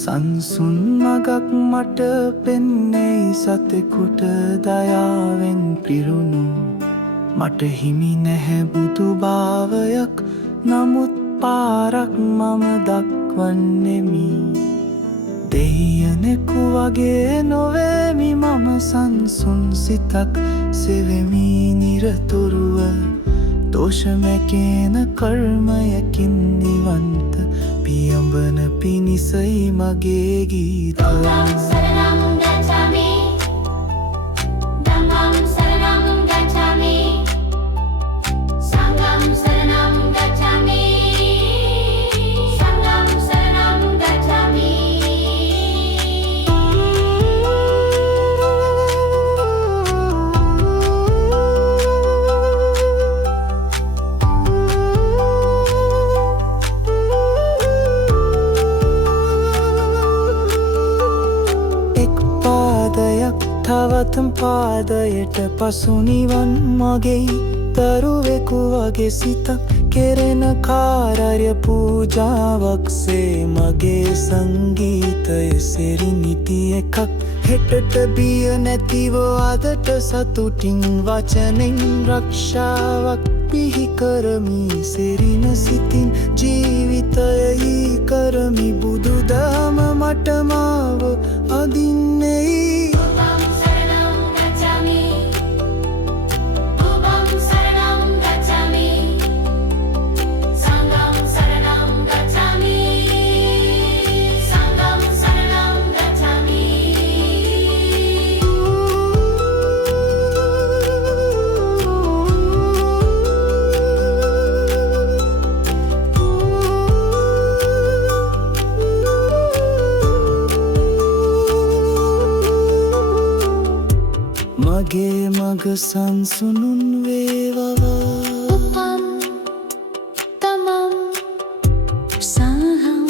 සංසුන් මගක් මට පෙන්නේයි සතෙකුට දයාවෙන් පිරුණු මට හිමි නැහැ බුදු භාවයක් නමුත් පාරක් මම දක්වන්නෙමි දෙයනෙකු වගේ නොවේමි මම සංසුන් සිතක් සෙවෙමි නිරතුරුව දෝෂමැකේන කර්මයකින් නිවන්ත පියඹන පිණිසයි මගේ ගීත තවතම් පාදයට පසු නිවන් මගෙයි දරුවෙකු වගේ සිතක් කෙරෙන කාර්ය පූජාවක්සේ මගේ සංගීතය සෙරිනිති එකක් හෙටට බිය නැතිව අදට සතුටින් වචනෙන් රක්ෂාවක් පිහි කරමි සෙරින සිතින් ජීවිතයෙහි කරමි බුදුදහම මට මාව අදින්නෙයි මගේ මග සංසුනුන් වේවා උපම් තමම් සහම්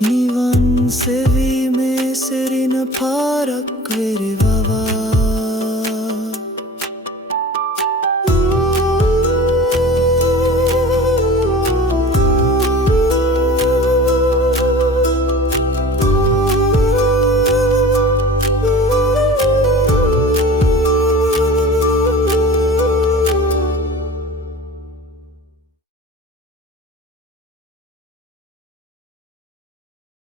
නිවන් සෙවීමේ සෙරින පාරක් වෙරෙවා